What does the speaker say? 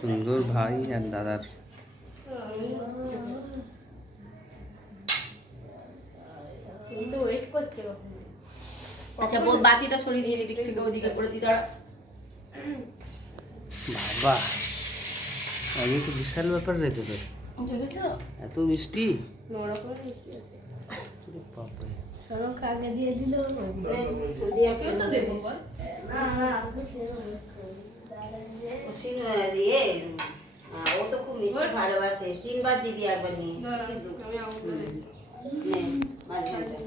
সুন্দর ভাই আর দাদার আচ্ছা বাতিটা সরিয়ে দিয়ে দিক থেকে ওদিকে করে দিই তারা। বাবা আমি তো বিশাল ব্যাপার রে তোদের, এত মিষ্টি বাপরে। ও তো খুব মিষ্টি ভালোবাসে, 3 বার দিবি একবার নিয়ে মাঝখানটা।